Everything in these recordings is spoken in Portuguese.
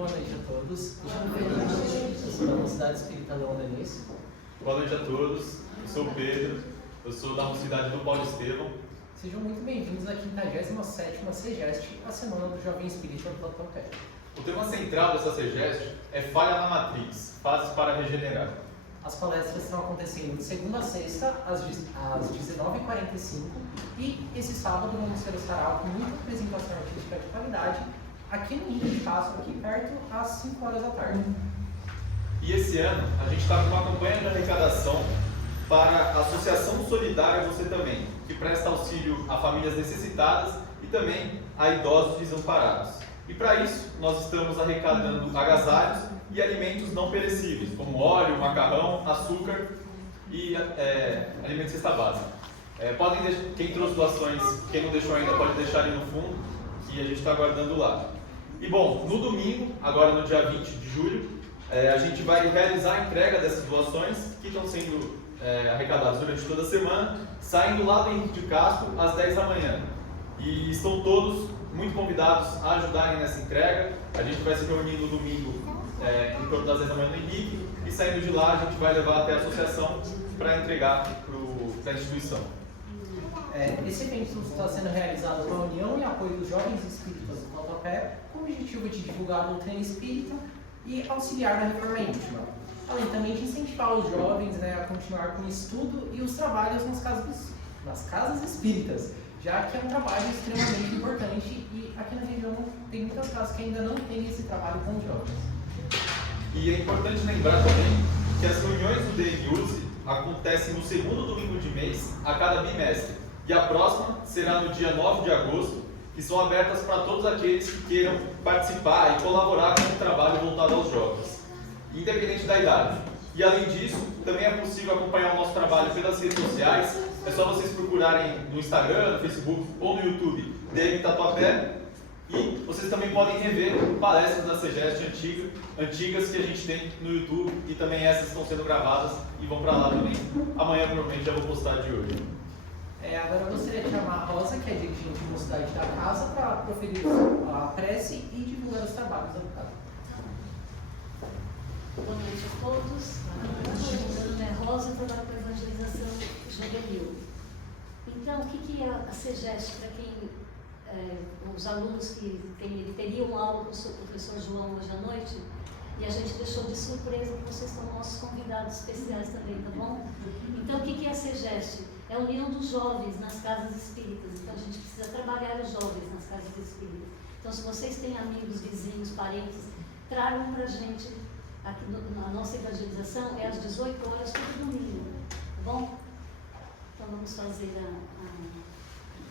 Boa noite a todos. Eu sou da Mocidade Espírita Leão Denis. Boa noite a todos. Eu sou o Pedro. Eu sou da Mocidade do Paulo Estevão. Sejam muito bem-vindos à 57ª SEGEST, a Semana do Jovem Espírita do Tatuapé. O tema central dessa SEGEST é Falha na Matrix, Fases para Regenerar. As palestras estão acontecendo de segunda a sexta, às 19h45, e esse sábado vamos ter o sarau com muita apresentação artística de qualidade, aqui no Ninho de Pássaro, aqui perto, às 5 horas da tarde. E esse ano a gente está com uma campanha de arrecadação para a Associação Solidária Você Também, que presta auxílio a famílias necessitadas e também a idosos desamparados. E para isso, nós estamos arrecadando agasalhos e alimentos não perecíveis, como óleo, macarrão, açúcar e alimentos de cesta básica. Quem trouxe doações, quem não deixou ainda, pode deixar ali no fundo, que a gente está aguardando lá. E bom, no domingo, agora no dia 20 de julho, a gente vai realizar a entrega dessas doações que estão sendo arrecadadas durante toda a semana, saindo lá do Henrique de Castro às 10 da manhã. E estão todos muito convidados a ajudarem nessa entrega. A gente vai se reunir no domingo em torno das 10 da manhã no Henrique, e saindo de lá a gente vai levar até a associação para entregar para a instituição. Esse evento está sendo realizado com a união e apoio dos jovens espíritas do Tatuapé, com o objetivo de divulgar a doutrina espírita e auxiliar na reforma íntima, além também de incentivar os jovens a continuar com o estudo e os trabalhos nas casas espíritas, já que é um trabalho extremamente importante e aqui na região tem muitas casas que ainda não têm esse trabalho com os jovens. E é importante lembrar também que as reuniões do DMUSE acontecem no segundo domingo de mês a cada bimestre, e a próxima será no dia 9 de agosto, que são abertas para todos aqueles que queiram participar e colaborar com o trabalho voltado aos jovens, independente da idade. E além disso, também é possível acompanhar o nosso trabalho pelas redes sociais. É só vocês procurarem no Instagram, no Facebook ou no YouTube DM Tatuapé, e vocês também podem rever palestras da SEGEST antigas que a gente tem no YouTube, e também essas estão sendo gravadas e vão para lá também. Amanhã provavelmente já vou postar de hoje. Agora eu gostaria de chamar a Rosa, que é dirigente de Mocidade da Casa, para proferir a prece e divulgar os trabalhos da casa. Boa noite a todos. Meu nome é Rosa, eu trabalho com a evangelização juvenil. Então, o que é a SEGEST para quem os alunos que teriam aula com o seu professor João hoje à noite, e a gente deixou de surpresa que vocês são nossos convidados especiais também, tá bom? Então, o que é a SEGEST? É a união dos jovens nas casas espíritas. Então, a gente precisa trabalhar os jovens nas casas espíritas. Então, se vocês têm amigos, vizinhos, parentes, tragam para a gente. Aqui na nossa evangelização é às 18 horas, todo domingo, tá bom? Então, vamos fazer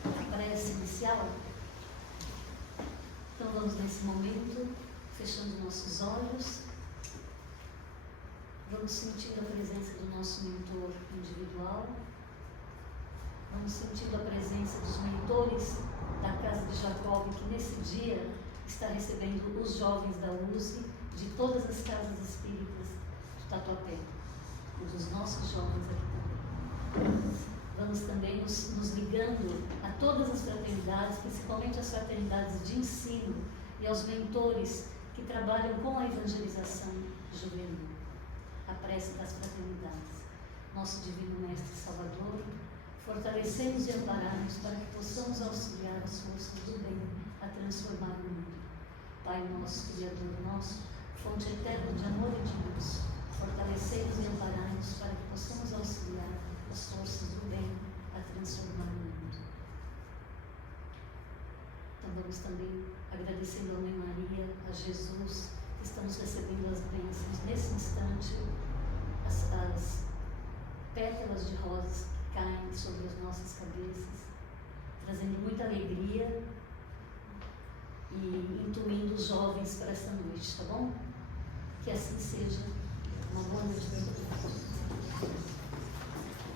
a prece inicial. Então, vamos nesse momento, fechando nossos olhos. Vamos sentindo a presença do nosso mentor individual. Vamos sentindo a presença dos mentores da Casa de Jacob, que nesse dia está recebendo os jovens da USE, de todas as casas espíritas de Tatuapé, e dos nossos jovens aqui também. Vamos também nos ligando a todas as fraternidades, principalmente as fraternidades de ensino e aos mentores que trabalham com a evangelização juvenil. A prece das fraternidades. Nosso Divino Mestre Salvador, fortalecemos e ampararmos para que possamos auxiliar as forças do bem a transformar o mundo. Pai nosso, Criador nosso, fonte eterna de amor e de luz, fortalecemos e ampararmos para que possamos auxiliar as forças do bem a transformar o mundo. Então vamos também agradecendo a Mãe Maria, a Jesus, que estamos recebendo as bênçãos nesse instante, as pétalas de rosas que caem sobre as nossas cabeças, trazendo muita alegria e intuindo os jovens para essa noite, tá bom? Que assim seja. Uma boa noite para todos.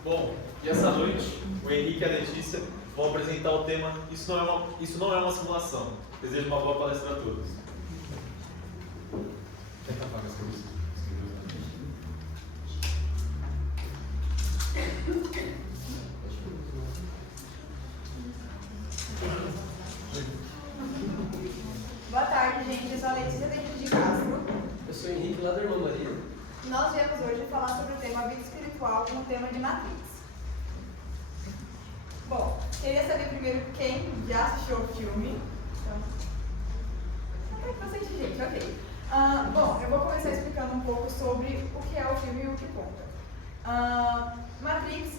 Bom, e essa noite o Henrique e a Letícia vão apresentar o tema Isso não é uma simulação. Desejo uma boa palestra a todos. Tenta apagar as coisas. Boa tarde, gente. Eu sou a Letícia dentro de casa. Eu sou Henrique, lá da Irmã Maria. Nós viemos hoje falar sobre o tema vida espiritual com o tema de Matrix. Bom, queria saber primeiro quem já assistiu ao filme. Então, bastante gente, ok. Bom, eu vou começar explicando um pouco sobre o que é o filme e o que conta. Matrix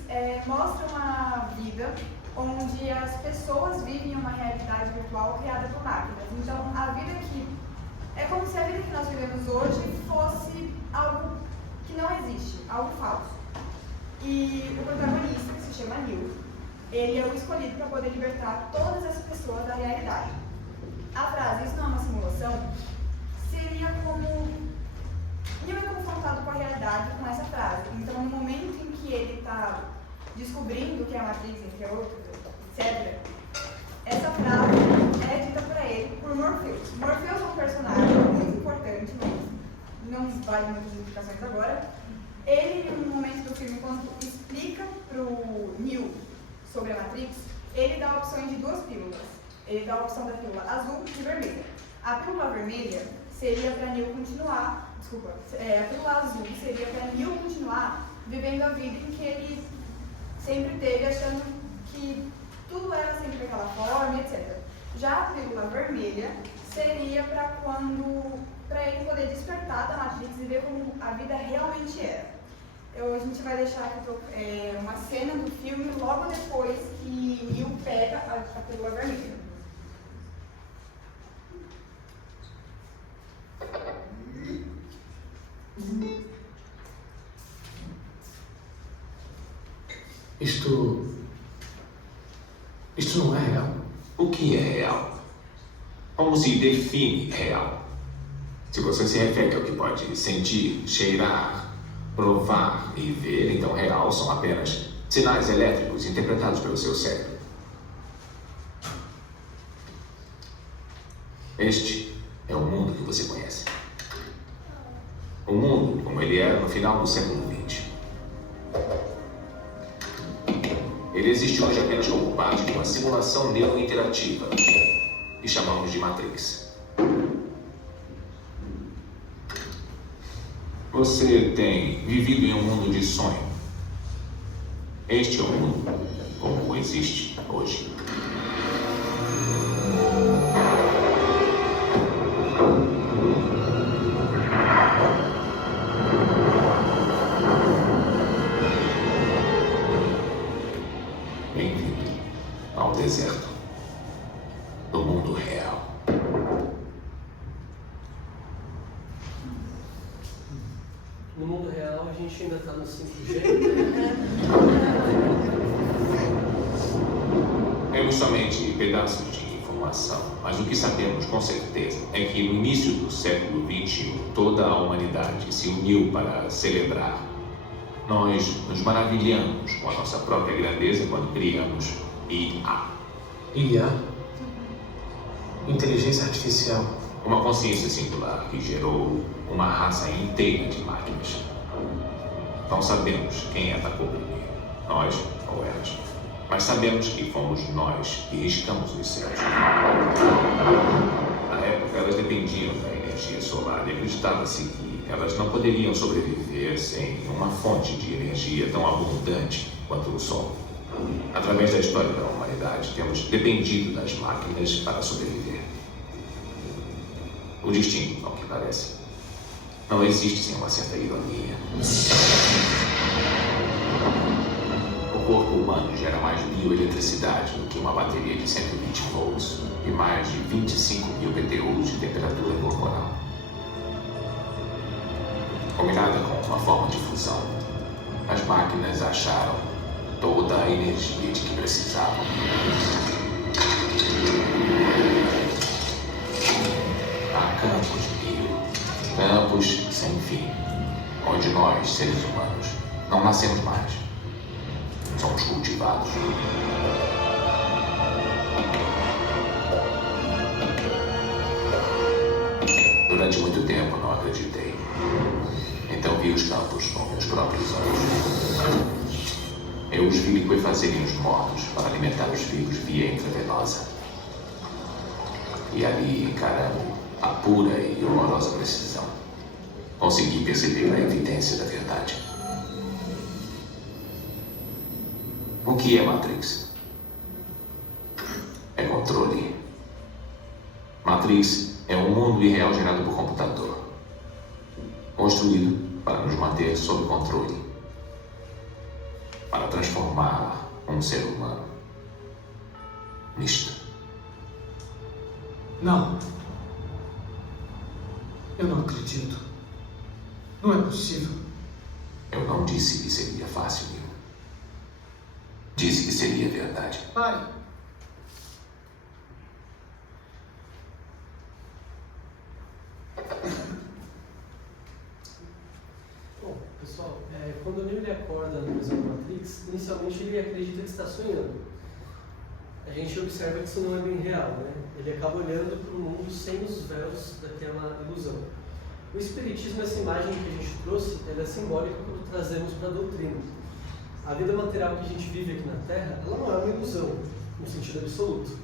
mostra uma vida onde as pessoas vivem uma realidade virtual criada por máquinas. Então, a vida que é como se a vida que nós vivemos hoje fosse algo que não existe, algo falso. E o protagonista, que se chama Neo, ele é o escolhido para poder libertar todas as pessoas da realidade. A frase, isso não é uma simulação, seria como Neo é confrontado com a realidade com essa frase. Então, no momento em que ele está descobrindo que é a Matrix, entre outros, etc., essa frase é dita para ele por Morpheus. Morpheus é um personagem muito importante, mas não vale muitas explicações agora. Ele, no momento do filme, quando explica para o Neo sobre a Matrix, ele dá opções de duas pílulas. Ele dá a opção da pílula azul e vermelha. A pílula vermelha seria para Neo continuar, a pílula azul seria para Neo continuar vivendo a vida em que ele sempre teve, achando que tudo era sempre daquela forma, etc. Já a pílula vermelha seria para ele poder despertar da Matrix e ver como a vida realmente era. A gente vai deixar aqui uma cena do filme logo depois que Neo pega a pílula vermelha. Isto não é real. O que é real? Como se define real? Se você se refere ao que pode sentir, cheirar, provar e ver, então real são apenas sinais elétricos interpretados pelo seu cérebro. Este é o mundo que você conhece. O mundo como ele era no final do século XX. Ele existe hoje apenas como parte de uma simulação neurointerativa que chamamos de Matrix. Você tem vivido em um mundo de sonho. Este é o mundo como existe hoje. Bem-vindo ao deserto do mundo real. No mundo real, a gente ainda está no 5G. Temos somente pedaços de informação, mas o que sabemos com certeza é que no início do século XXI, toda a humanidade se uniu para celebrar. Nós nos maravilhamos com a nossa própria grandeza quando criamos IA. IA? Inteligência artificial. Uma consciência singular que gerou uma raça inteira de máquinas. Não sabemos quem atacou primeiro, nós ou elas. Mas sabemos que fomos nós que riscamos os céus. Na época, elas dependiam da energia solar e acreditava-se que elas não poderiam sobreviver sem uma fonte de energia tão abundante quanto o Sol. Através da história da humanidade, temos dependido das máquinas para sobreviver. O destino, ao que parece, não existe sem uma certa ironia. O corpo humano gera mais bioeletricidade do que uma bateria de 120 volts e mais de 25 mil BTUs de temperatura corporal. Combinada com uma forma de fusão, as máquinas acharam toda a energia de que precisavam. Há campos de rio, campos sem fim, onde nós, seres humanos, não nascemos mais. Somos cultivados. Durante muito tempo não acreditei. Então vi os campos com meus próprios olhos. Eu os vi liquefazerem os mortos para alimentar os vivos via intravenosa. E ali, encarando a pura e horrorosa precisão, consegui perceber a evidência da verdade. O que é Matrix? É controle. Matrix é um mundo irreal gerado por computador, construído para nos manter sob controle, para transformar um ser humano nisto. Não. Eu não acredito. Não é possível. Eu não disse que seria fácil, Neil. Disse que seria verdade. Pare. Bom, pessoal, quando o Neo ele acorda na prisão da Matrix, inicialmente ele acredita que está sonhando. A gente observa que isso não é bem real, né? Ele acaba olhando para o mundo sem os véus daquela ilusão. O Espiritismo, essa imagem que a gente trouxe, ela é simbólica quando trazemos para a doutrina. A vida material que a gente vive aqui na Terra, ela não é uma ilusão, no sentido absoluto,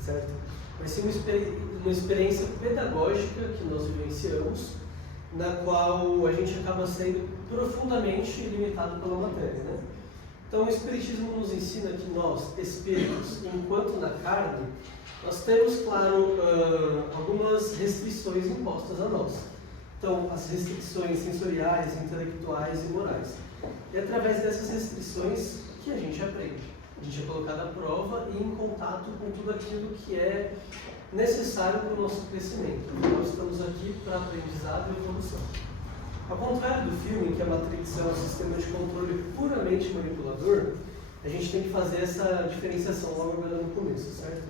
certo? Mas sim uma experiência pedagógica que nós vivenciamos, na qual a gente acaba sendo profundamente limitado pela matéria, né? Então o Espiritismo nos ensina que nós, espíritos, enquanto na carne, nós temos, claro, algumas restrições impostas a nós. Então, as restrições sensoriais, intelectuais e morais. E é através dessas restrições que a gente aprende. A gente é colocado à prova e em contato com tudo aquilo que é necessário para o nosso crescimento. Nós estamos aqui para aprendizado e evolução. Ao contrário do filme, em que a Matrix é um sistema de controle puramente manipulador, a gente tem que fazer essa diferenciação logo agora no começo, certo?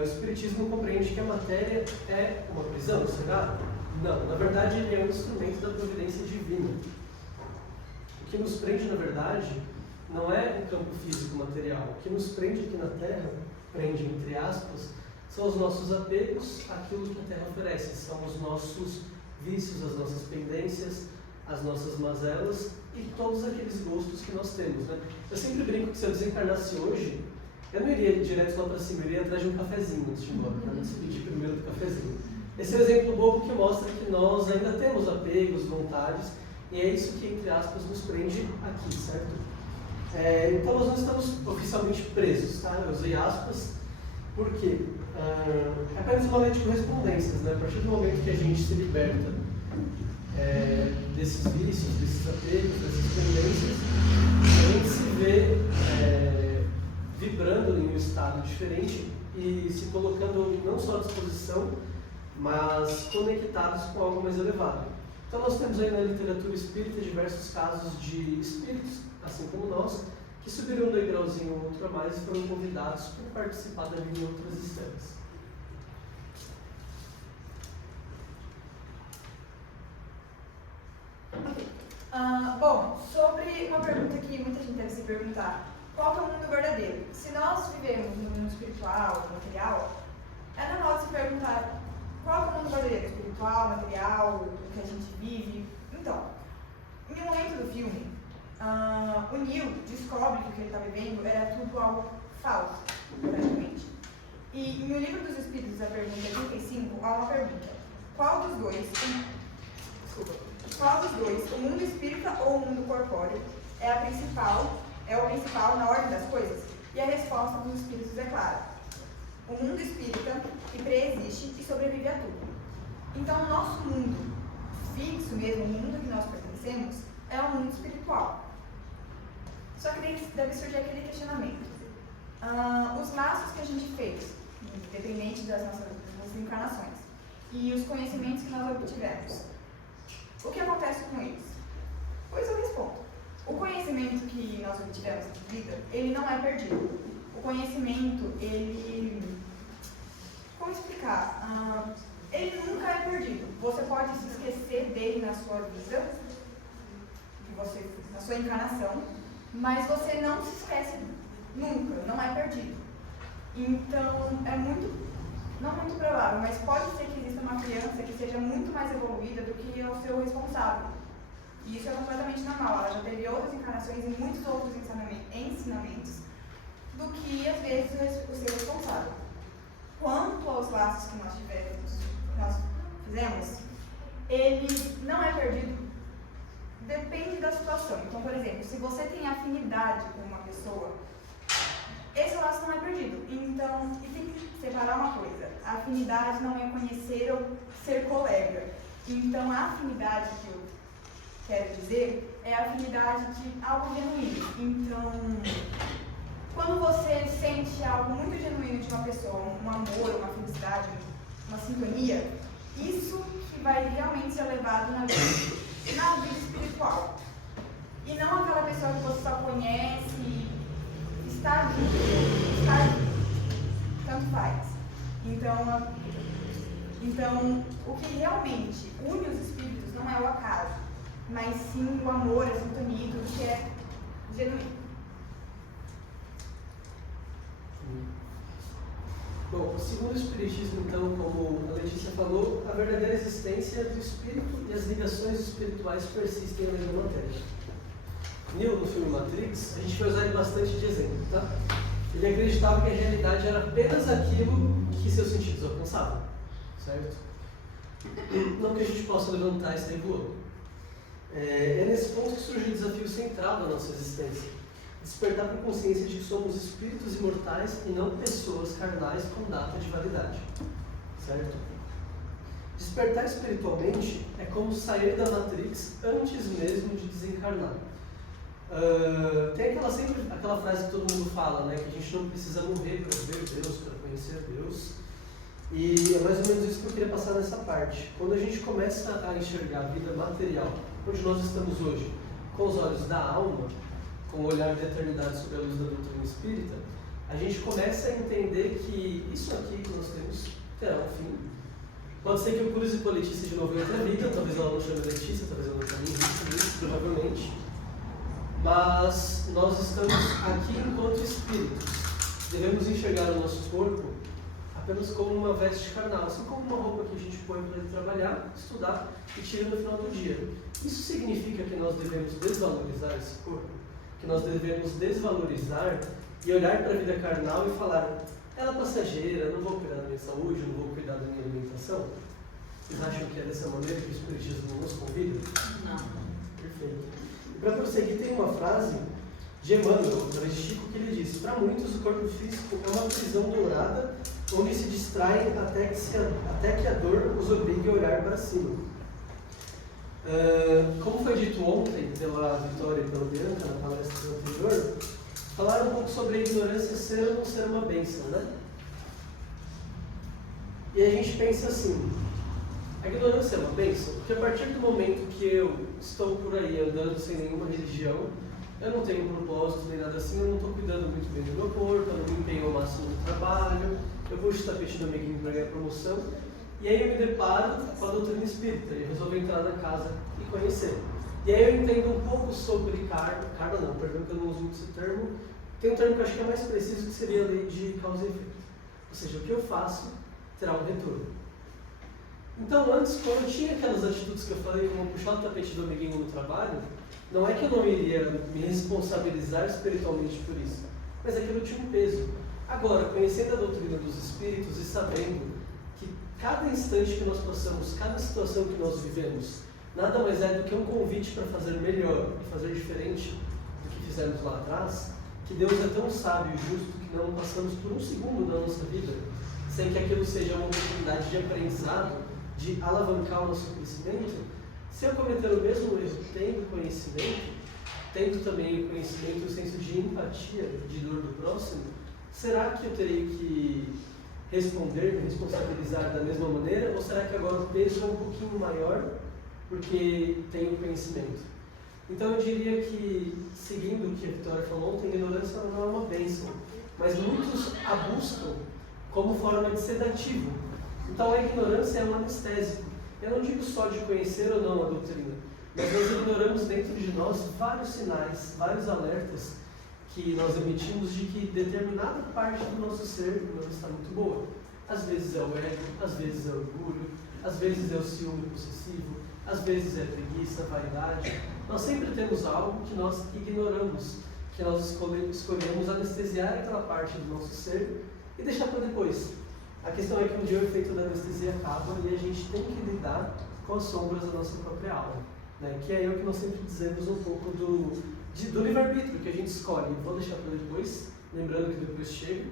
O Espiritismo compreende que a matéria é uma prisão, será? Não, na verdade ele é um instrumento da providência divina. O que nos prende, na verdade, não é o campo físico material. O que nos prende aqui na Terra, prende entre aspas, são os nossos apegos àquilo que a Terra oferece, são os nossos vícios, as nossas pendências, as nossas mazelas e todos aqueles gostos que nós temos, né? Eu sempre brinco que se eu desencarnasse hoje, eu não iria direto lá para cima, eu iria atrás de um cafezinho antes de ir embora, para não se pedir primeiro do cafezinho. Esse é um exemplo bobo que mostra que nós ainda temos apegos, vontades, e é isso que, entre aspas, nos prende aqui, certo? Então nós não estamos oficialmente presos, tá? Eu usei aspas, porque é apenas uma lei de correspondências, né? A partir do momento que a gente se liberta desses vícios, desses apegos, dessas tendências, a gente se vê vibrando em um estado diferente e se colocando não só à disposição, mas conectados com algo mais elevado. Então nós temos aí na literatura espírita diversos casos de espíritos, assim como nós, que subiram um degrauzinho ou outro a mais e foram convidados para participar da vida em outras esferas. Bom, sobre uma pergunta que muita gente deve se perguntar: qual que é o mundo verdadeiro? Se nós vivemos no mundo espiritual, material, é normal se perguntar qual que é o mundo verdadeiro, espiritual, material, o que a gente vive. Então, em um momento do filme, o Neo descobre que o que ele está vivendo era tudo algo falso, praticamente. E no livro dos Espíritos, a pergunta 35, há uma pergunta: qual dos dois, o mundo espírita ou o mundo corpóreo, é o principal na ordem das coisas? E a resposta dos Espíritos é clara: o mundo espírita, que preexiste e sobrevive a tudo. Então, o nosso mundo fixo mesmo, o mundo que nós pertencemos, é o mundo espiritual. Só que deve surgir aquele questionamento: os laços que a gente fez, independente das nossas encarnações, e os conhecimentos que nós obtivemos, o que acontece com eles? Pois eu respondo: o conhecimento que nós obtivemos na vida, ele não é perdido. O conhecimento, ele... Como explicar? Ele nunca é perdido. Você pode se esquecer dele na sua vida, na sua encarnação, mas você não se esquece nunca, não é perdido. Então, não muito provável, mas pode ser que exista uma criança que seja muito mais evoluída do que o seu responsável. E isso é completamente normal. Ela já teve outras encarnações e muitos outros ensinamentos do que, às vezes, o seu responsável. Quanto aos laços que nós fizemos, ele não é perdido, depende da situação. Então, por exemplo, se você tem afinidade com uma pessoa, esse laço não é perdido. Então, e tem que separar uma coisa: a afinidade não é conhecer ou ser colega. Então, a afinidade que eu quero dizer é a afinidade de algo genuíno. Então, quando você sente algo muito genuíno de uma pessoa, um amor, uma felicidade, uma sintonia, isso que vai realmente ser levado na vida espiritual. E não aquela pessoa que você só conhece e está tanto faz. Então, o que realmente une os espíritos não é o acaso, mas sim o amor, a sintonia, tudo que é genuíno. Bom, segundo o Espiritismo, então, como a Letícia falou, a verdadeira existência do espírito e as ligações espirituais persistem na mesma matéria. Neo, no filme Matrix, a gente vai usar ele bastante de exemplo, tá? Ele acreditava que a realidade era apenas aquilo que seus sentidos alcançavam, certo? Não que a gente possa levantar isso aí voando. É nesse ponto que surge o desafio central da nossa existência: despertar para a consciência de que somos espíritos imortais e não pessoas carnais com data de validade, certo? Despertar espiritualmente é como sair da Matrix antes mesmo de desencarnar. Tem aquela frase que todo mundo fala, né, que a gente não precisa morrer para ver Deus, para conhecer Deus. E é mais ou menos isso que eu queria passar nessa parte. Quando a gente começa a enxergar a vida material, onde nós estamos hoje, com os olhos da alma, com o olhar de eternidade sob a luz da doutrina espírita, a gente começa a entender que isso aqui que nós temos terá um fim. Pode ser que eu cruze com a Letícia de novo em outra vida, talvez ela não chame Letícia, talvez ela não chame Henrique, provavelmente. Mas nós estamos aqui enquanto espíritos. Devemos enxergar o nosso corpo apenas como uma veste carnal, assim como uma roupa que a gente põe para ir trabalhar, estudar e tira no final do dia. Isso significa que nós devemos desvalorizar esse corpo? Que nós devemos desvalorizar e olhar para a vida carnal e falar: ela é passageira, não vou cuidar da minha saúde, não vou cuidar da minha alimentação? Vocês acham que é dessa maneira que o Espiritismo nos convida? Não. Perfeito. E para prosseguir, tem uma frase de Emmanuel, de Chico, que ele diz: para muitos o corpo físico é uma prisão dourada onde se distraem até que a dor os obrigue a olhar para cima. Como foi dito ontem pela Vitória e pela Bianca na palestra anterior, falaram um pouco sobre a ignorância ser ou não ser uma bênção, né? E a gente pensa assim: a ignorância é uma bênção? Porque a partir do momento que eu estou por aí andando sem nenhuma religião, eu não tenho um propósito nem nada assim, eu não estou cuidando muito bem do meu corpo, eu não me empenho ao máximo no trabalho, eu vou chutar peixe do amiguinho para ganhar promoção, e aí eu me deparo com a doutrina espírita e resolvo entrar na casa e conhecer. E aí eu entendo um pouco sobre karma não, perdão que eu não uso muito esse termo, tem um termo que eu acho que é mais preciso, que seria a lei de causa e efeito. Ou seja, o que eu faço terá um retorno. Então antes, quando eu tinha aquelas atitudes que eu falei, como puxar o tapete do amiguinho no trabalho, não é que eu não iria me responsabilizar espiritualmente por isso, mas aquilo tinha um peso. Agora, conhecendo a doutrina dos espíritos e sabendo que cada instante que nós passamos, cada situação que nós vivemos, nada mais é do que um convite para fazer melhor e fazer diferente do que fizemos lá atrás, que Deus é tão sábio e justo que não passamos por um segundo da nossa vida sem que aquilo seja uma oportunidade de aprendizado, de alavancar o nosso conhecimento. Se eu cometer o mesmo erro tendo conhecimento, tendo também o conhecimento e o senso de empatia, de dor do próximo, será que eu terei que responder, me responsabilizar da mesma maneira? Ou será que agora o peso é um pouquinho maior porque tenho conhecimento? Então eu diria que, seguindo o que a Vitória falou ontem, a ignorância não é uma bênção, mas muitos a buscam como forma de sedativo. Então a ignorância é um anestésico. Eu não digo só de conhecer ou não a doutrina, mas nós ignoramos dentro de nós vários sinais, vários alertas que nós emitimos de que determinada parte do nosso ser não está muito boa. Às vezes é o ego, às vezes é o orgulho, às vezes é o ciúme possessivo, às vezes é a preguiça, a vaidade. Nós sempre temos algo que nós ignoramos, que nós escolhemos anestesiar aquela parte do nosso ser e deixar para depois. A questão é que um dia o efeito da anestesia acaba e a gente tem que lidar com as sombras da nossa própria alma, né? Que é o que nós sempre dizemos um pouco do livre-arbítrio que a gente escolhe. Vou deixar para depois, lembrando que depois chego,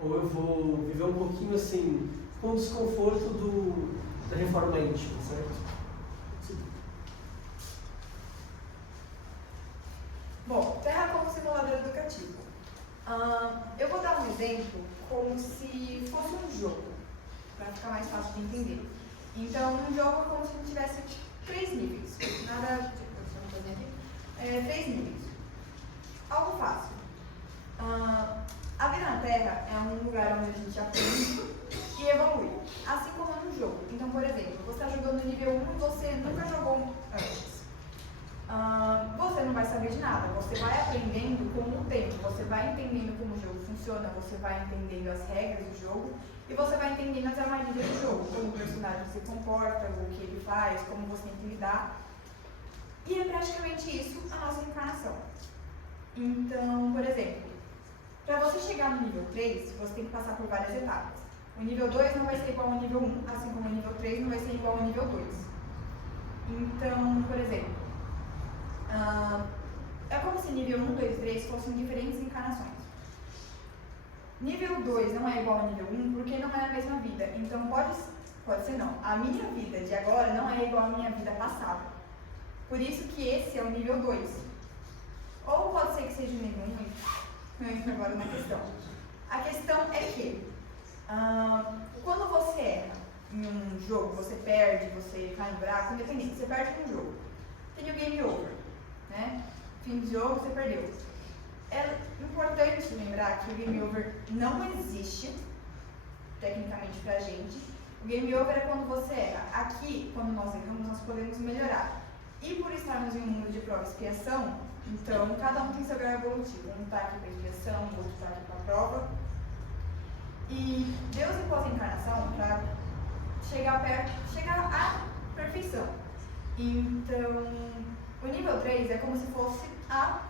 ou eu vou viver um pouquinho assim, com o desconforto da reforma íntima, certo? Sim. Bom, Terra como simulador educativo. Eu vou dar um exemplo como se fosse um jogo, para ficar mais fácil de entender. Então, um jogo é como se a gente tivesse 3 níveis. Nada, deixa eu fazer aqui. 3 níveis. Algo fácil. A vida na Terra é um lugar onde a gente aprende e evolui, assim como no jogo. Então, por exemplo, você está jogando no nível 1 e você nunca jogou antes. Você não vai saber de nada, você vai aprendendo com o tempo, você vai entendendo como o jogo funciona, você vai entendendo as regras do jogo e você vai entendendo as armadilhas do jogo, como o personagem se comporta, o que ele faz, como você tem que lidar. E é praticamente isso a nossa encarnação. Então, por exemplo, para você chegar no nível 3, você tem que passar por várias etapas. O nível 2 não vai ser igual ao nível 1, assim como o nível 3 não vai ser igual ao nível 2. Então, por exemplo, é como se nível 1, 2 e 3 fossem diferentes encarnações. Nível 2 não é igual ao nível 1 porque não é a mesma vida. Então pode ser não. A minha vida de agora não é igual à minha vida passada. Por isso que esse é o nível 2. Ou pode ser que seja o nível 1, eu entro agora na questão. A questão é que quando você erra em um jogo, você perde, você cai no buraco, independente, você perde um jogo. Tem o game over, né? Fim de jogo, você perdeu. É importante lembrar que o game over não existe, tecnicamente, pra gente. O game over é quando você erra. Aqui, quando nós erramos, nós podemos melhorar. E por estarmos em um mundo de prova e expiação, então cada um tem seu grau evolutivo. Um está aqui para expiação, o outro está aqui para prova. E Deus impôs a encarnação para chegar à perfeição. Então, o nível 3 é como se fosse a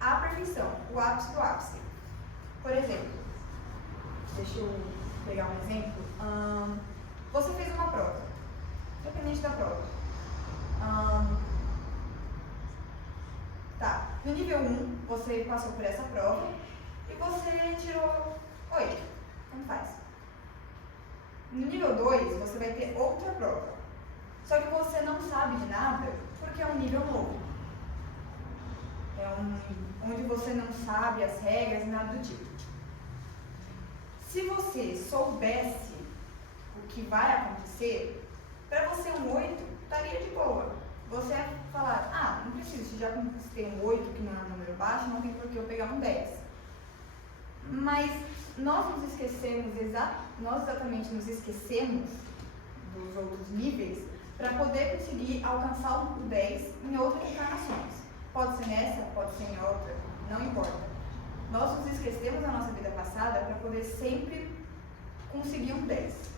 perfeição, o ápice do ápice. Por exemplo, deixa eu pegar um exemplo. Você fez uma prova, independente da prova. No nível 1, você passou por essa prova e você tirou 8. Como faz? No nível 2, você vai ter outra prova. Só que você não sabe de nada porque é um nível novo. É onde você não sabe as regras e nada do tipo. Se você soubesse o que vai acontecer, para você um 8 estaria de boa. Você ia falar, não preciso, se já conquistei um 8, que não é um número baixo, não tem por que eu pegar um 10. Mas nós nos esquecemos, nós exatamente nos esquecemos dos outros níveis para poder conseguir alcançar o 10 em outras encarnações. Pode ser nessa, pode ser em outra, não importa. Nós nos esquecemos da nossa vida passada para poder sempre conseguir um 10.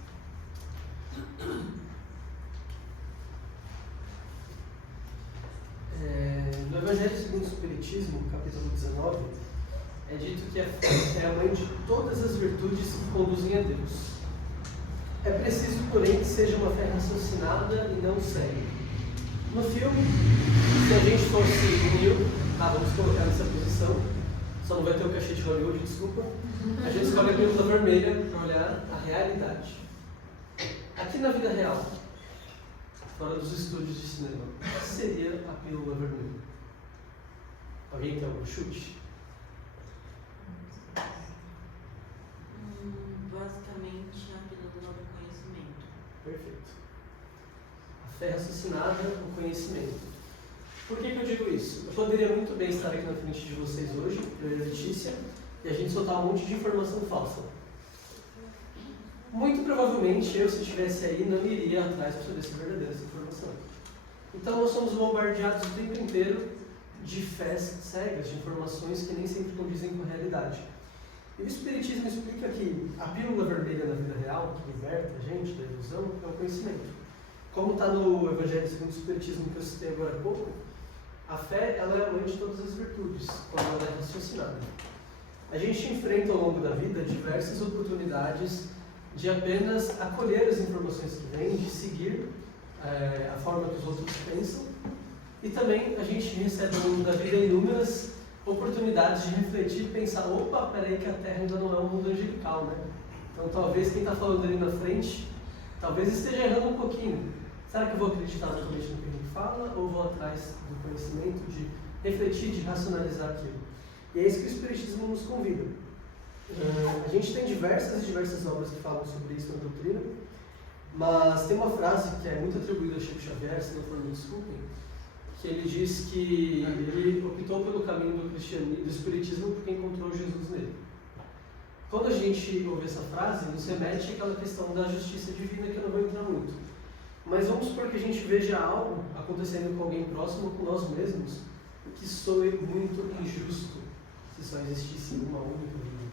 No Evangelho segundo o Espiritismo, capítulo 19, é dito que a fé é a mãe de todas as virtudes que conduzem a Deus. É preciso, porém, que seja uma fé raciocinada e não cega. No filme, se a gente fosse humilde, vamos colocar nessa posição, só não vai ter o cachê de Hollywood, desculpa, a gente escolhe a pílula vermelha para olhar a realidade. Aqui na vida real, fora dos estúdios de cinema, o que seria a pílula vermelha? Alguém tem algum chute? Basicamente, a pílula do conhecimento. Perfeito. A fé raciocinada, o conhecimento. Por que eu digo isso? Eu poderia muito bem estar aqui na frente de vocês hoje, eu e a Letícia, e a gente soltar um monte de informação falsa. Muito provavelmente eu, se estivesse aí, não iria atrás para saber se é verdadeira essa informação. Então nós somos bombardeados o tempo inteiro de fés cegas, de informações que nem sempre condizem com a realidade. E o Espiritismo explica que a pílula vermelha na vida real, que liberta a gente da ilusão, é o conhecimento. Como está no Evangelho segundo o Espiritismo que eu citei agora há pouco, a fé ela é a mãe de todas as virtudes, quando ela é raciocinada. A gente enfrenta ao longo da vida diversas oportunidades de apenas acolher as informações que vêm, de seguir a forma que os outros pensam, e também a gente recebe ao longo da vida inúmeras oportunidades de refletir e pensar, opa, peraí que a Terra ainda não é um mundo angelical, né? Então talvez quem está falando ali na frente, talvez esteja errando um pouquinho. Será que eu vou acreditar totalmente no que a gente fala, ou vou atrás do conhecimento, de refletir, de racionalizar aquilo? E é isso que o Espiritismo nos convida. A gente tem diversas obras que falam sobre isso na doutrina, mas tem uma frase que é muito atribuída a Chico Xavier, se não for, me desculpem, que ele diz que ele optou pelo caminho do cristianismo, do Espiritismo, porque encontrou Jesus nele. Quando a gente ouve essa frase, nos remete àquela questão da justiça divina, que eu não vou entrar muito. Mas vamos supor que a gente veja algo acontecendo com alguém próximo, com nós mesmos, que soe muito injusto se só existisse uma única vida.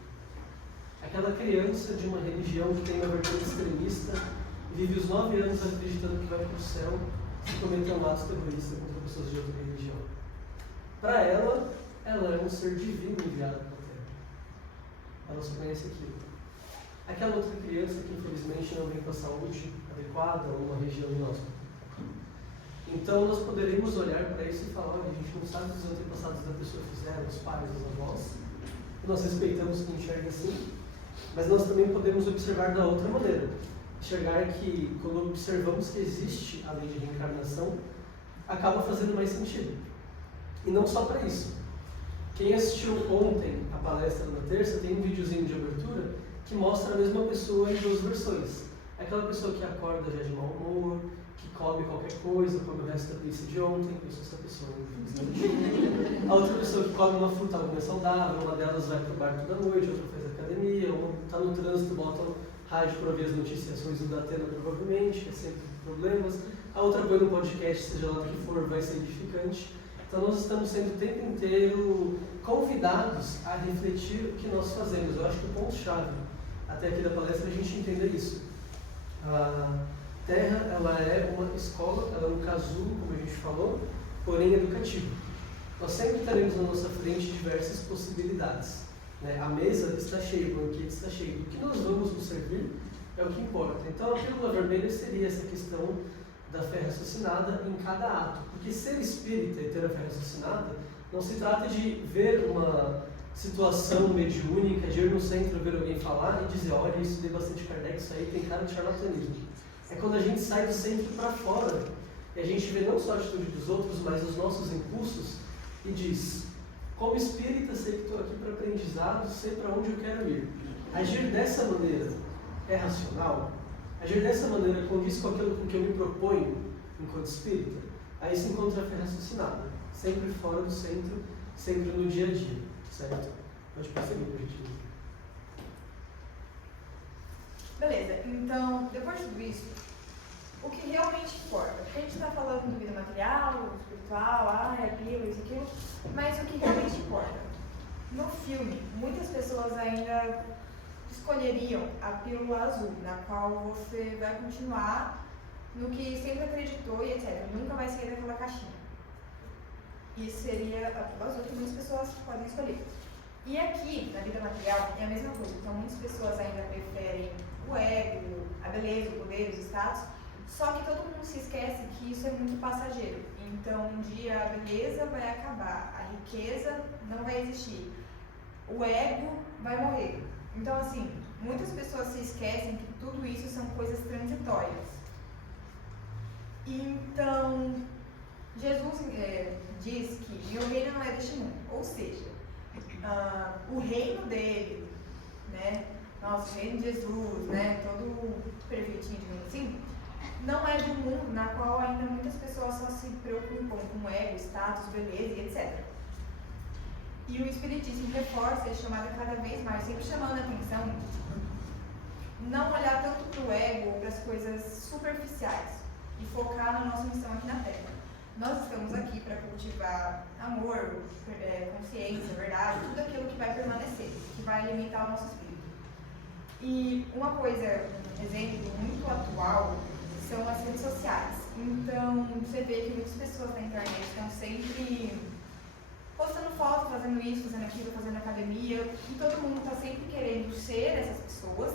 Aquela criança de uma religião que tem uma vertente extremista vive os 9 anos acreditando que vai para o céu se cometer um ato terrorista contra pessoas de outra religião. Para ela é um ser divino enviado para a Terra. Ela só conhece aquilo. Aquela outra criança que infelizmente não vem com a saúde adequada ou uma região inóspita. Então nós poderíamos olhar para isso e falar, olha, a gente não sabe o que os antepassados da pessoa fizeram, os pais, os avós. Nós respeitamos quem enxerga assim, mas nós também podemos observar da outra maneira. Enxergar que quando observamos que existe a lei de reencarnação, acaba fazendo mais sentido. E não só para isso. Quem assistiu ontem a palestra na terça, tem um videozinho de abertura que mostra a mesma pessoa em 2 versões. Aquela pessoa que acorda já de mau humor, que come qualquer coisa, come o resto da pizza de ontem, que eu sou essa pessoa, infelizmente. A outra pessoa que come uma fruta algo mais saudável, uma delas vai para o bar toda noite, outra faz academia, uma está no trânsito, bota o rádio para ouvir as noticiações do Datena, provavelmente, que é sempre problemas. A outra põe no podcast, seja lá do que for, vai ser edificante. Então nós estamos sendo o tempo inteiro convidados a refletir o que nós fazemos. Eu acho que o ponto-chave até aqui da palestra é a gente entender isso. A Terra, ela é uma escola, ela é um casulo, como a gente falou, porém educativo. Nós sempre teremos na nossa frente diversas possibilidades, né? A mesa está cheia, o banquete está cheio. O que nós vamos nos servir é o que importa. Então a pílula vermelha seria essa questão da fé raciocinada em cada ato. Porque ser espírita e ter a fé raciocinada não se trata de ver uma situação mediúnica, de ir no centro ver alguém falar e dizer, olha, isso dei bastante Kardec, isso aí tem cara de charlatanismo. É quando a gente sai do centro para fora e a gente vê não só a atitude dos outros, mas os nossos impulsos e diz, como espírita, sei que estou aqui para aprendizado, sei para onde eu quero ir. Agir dessa maneira é racional? Agir dessa maneira condiz com aquilo com que eu me proponho enquanto espírita? Aí se encontra a fé raciocinada, sempre fora do centro, sempre no dia a dia, certo? Pode prosseguir, por gentileza. Beleza, então, depois de tudo isso, o que realmente importa? Porque a gente está falando de vida material, espiritual, é aquilo, isso, aquilo, mas o que realmente importa? No filme, muitas pessoas ainda escolheriam a pílula azul, na qual você vai continuar no que sempre acreditou e etc. Nunca vai sair daquela caixinha. Isso seria a pílula azul que muitas pessoas podem escolher. E aqui, na vida material, é a mesma coisa. Então, muitas pessoas ainda preferem o ego, a beleza, o poder, os status, só que todo mundo se esquece que isso é muito passageiro. Então, um dia a beleza vai acabar, a riqueza não vai existir, o ego vai morrer. Então, assim, muitas pessoas se esquecem que tudo isso são coisas transitórias. Então, Jesus diz que meu reino não é deste mundo, ou seja, o reino dele, né, nosso reino de Jesus, né, todo perfeitinho, digamos assim, não é do mundo na qual ainda muitas pessoas só se preocupam com ego, status, beleza e etc. E o Espiritismo reforça esse chamado cada vez mais, sempre chamando a atenção, não olhar tanto para o ego ou para as coisas superficiais e focar na nossa missão aqui na Terra. Nós estamos aqui para cultivar amor, consciência, verdade, tudo aquilo que vai permanecer, que vai alimentar o nosso espírito. E uma coisa, um exemplo muito atual, são as redes sociais. Então, você vê que muitas pessoas na internet estão sempre postando foto, fazendo isso, fazendo aquilo, fazendo academia, e todo mundo está sempre querendo ser essas pessoas,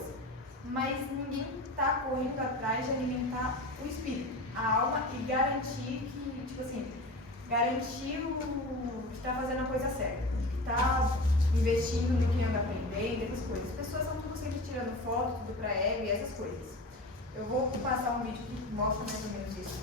mas ninguém está correndo atrás de alimentar o espírito. a alma e garantir que, tipo assim, garantir que está fazendo a coisa certa, que está investindo no que anda aprendendo, essas coisas. As pessoas estão tudo sempre tirando foto, tudo para ego e essas coisas. Eu vou passar um vídeo que mostra mais ou menos isso.